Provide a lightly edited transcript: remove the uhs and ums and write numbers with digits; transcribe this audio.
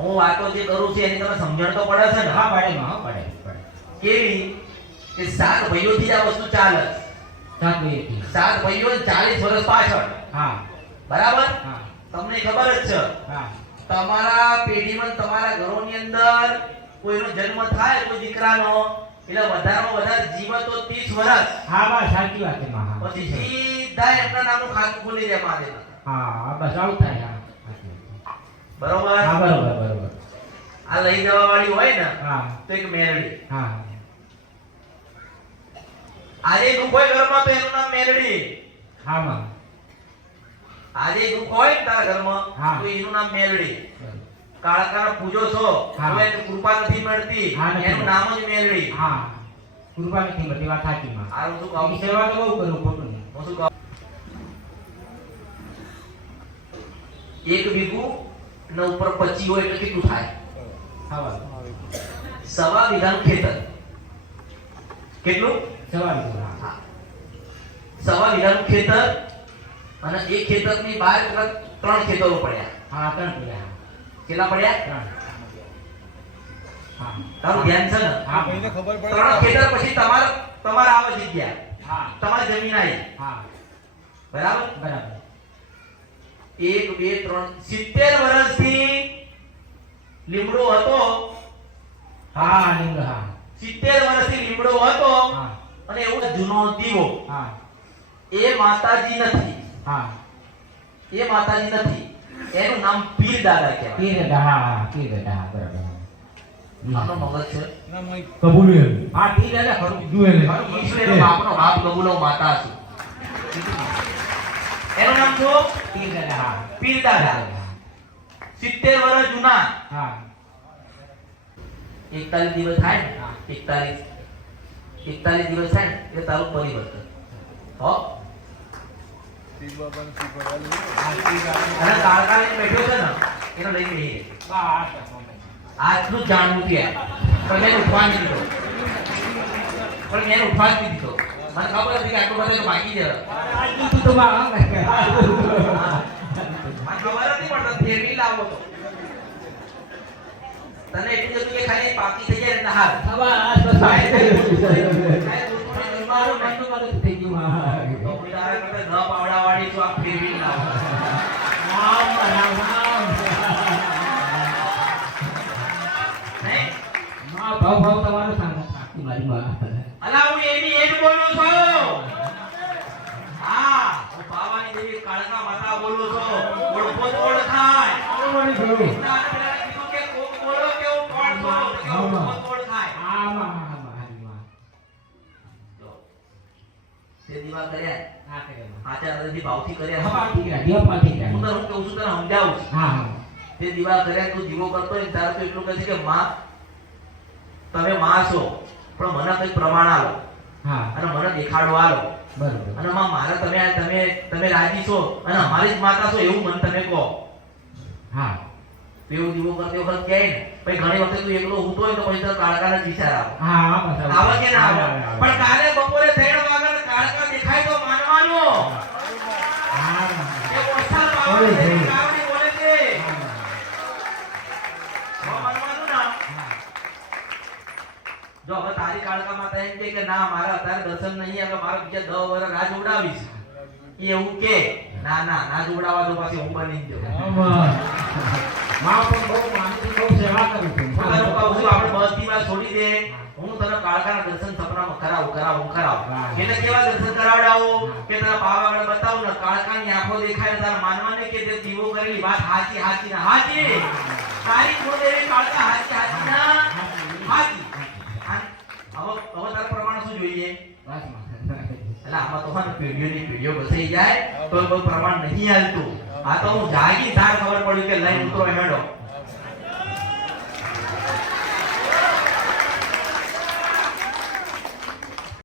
હું વાતો જે કરું છું એની તમે સમજણ તો પડે છે ને? હા પડે માં, હા પડે કેવી કે સાત ભાઈઓથી આ વસ્તુ ચાલે. સાત ભાઈઓ 40 વર્ષ પાછળ. હા બરાબર. હા તમને ખબર જ છે. હા તમારા પેઢીમાં તમારા ઘરોની અંદર કોઈનો જન્મ થાય કોઈ દીકરાનો એટલે વધારેમાં વધારે જીવન તો 30 વર્ષ. હા બસ સાચી વાત છે માં. પછી સીધા એમના નામનું ખાતું ખોલી દે મહાદેવ. હા બસ આવું થાય. બરોબર. હા બરોબર બરોબર. આ લઈ જવા વાળી હોય ને હા તો એક મેલડી. હા આજે દુઃખ હોય ઘરમાં તો એનું નામ મેલડી. હા માં. આજે દુઃખ હોય ને તારા ઘરમાં હા. તો એનું નામ મેલડી. કાળકાનો પૂજો છો હા. તો એને કૃપા નથી મળતી. હા, નથી. એનું નામ જ મેલડી. હા કૃપા નથી મળતી, વાત સાચી માં. આ હું શું કહું? એની સેવા તો બહુ કરું, ખોટું નહીં. હું શું કહું? એક વીઘુ ને ઉપર 25 હોય એટલે કેટલું થાય? હા બસ. સવા વીઘાનું ખેતર. કેટલું? સવા વીઘા. હા. સવા વીઘાનું ખેતર અને એક ખેતરની બહાર 3 ખેતરો પડ્યા. હા 3 પડ્યા. કેટલા પડ્યા? 3. હા તારું ધ્યાન છે ને? હા ભાઈને ખબર પડે. 3 ખેતર પછી તમારા આવા જગ્યા. હા તમારી જમીન આવી. હા બરાબર. બરાબર. 1 2 3 70 વર્ષથી લીમડો હતો. હા લીમડો. હા 70 વર્ષથી લીમડો હતો હા અને એવો જૂનો દીવો. હા એ માતાજી નથી. હા એ માતાજી નથી. એનું નામ પીર દાદા કહેવાય. પીર દાદા. હા પીર દાદા. હા બરાબર. આપણો મગજ છે. કબૂલ્યું. હા પીર દાદા ખરું જુએ ને. ઈશ્વરનો બાપનો બાપ કબૂલો માતા છે. એનું નામ શું? પીર દાદા. હા પીર દાદા. 70 વર્ષ જૂના. હા 41 દિવસ થાય ને? 41 દિવસ થાય ને એટલે તારું પરિવર્તન. હો. અને કાળકા લઈને બેઠો છે ને એનો લઈને બેહી રહે. આટલું જાણવું છે પણ મેં ઉઠવા નહીં દીધો. મને ખબર હતી કે આટલું બધું બાકી છે. મને ખબર હતી પણ ફેરવી લાવો તો તને એટલું જતું કે ખાલી પાકી થઈ જાય એટલે હાલ. પાવડાવાળી તો આ ફેરવી લાવો. ભાવ તમારો સાંગો મારી માં. અલા હું એની એજ બોલું છું. હા હું બાવાની દેવી કાળકા માતા બોલું છું. ઓળખો તો ઓળખાય. કીધું કે કોક બોલો કે હું કોણ છું કે ઓળખો તો ઓળખાય. તે દીવા કર્યા. આચાર હૃદયથી ભાવથી કર્યા. હું તને હું કહું છું તને સમજાવું છું. તે દીવા કર્યા તું દીવો કરતો હોય તારે તો એટલું કહે છે કે માં તમે માં છો પણ મને કઈ પ્રમાણ આલો અને મને દેખાડો આલો. અને માં મારે તમે રાજી છો અને અમારી જ માતા છો એવું મને તમે કહો. એવું દીવો કરતી વખત કહે ને પછી ઘણી વખત તું એકલો ઊંઘતો હોય તો પછી તો કાળકાને જ વિચાર આવે કે ના આવે. પણ કાલે બપોરે 3 વાગે કાળકા દેખાય તો માનવાનું. એ ઓછા પાવડે કાવડી બોલે છે. માનવાનું ના. જો હવે તારી કાળકા માતા એમ કે ના મારા અત્યારે દર્શન નહીં આવે મારે બીજા 10 વર્ષ રાજ ઉડાવીશ એવું કે ના જોડાવા દો પાછી હું બની ગયો. માં પણ બહુ માનવી બહુ સેવા કરું છું. આપણે બધી વાત છોડી દે. હું તને કાળકાના દર્શન સપનામાં કરાવું. એટલે કેવા દર્શન કરાવડાવું કે તને પાવાગઢ બતાવું ને કાળકાની આંખો દેખાય તારે માનવા નહીં કે તે દીવો કરેલી વાત હાચી ના હાચી. તારી કુળદેવી કાળકા હાચી ના હાચી. હવે તારા પ્રમાણ શું જોઈએ? એટલે આમાં તો હા પેઢીઓ બસાઈ જાય તો કોઈ પ્રમાણ નહીં હાલતું. આ તો હું જાગી તાર ખબર પડ્યું કે લઈને ઉતરો હેડો.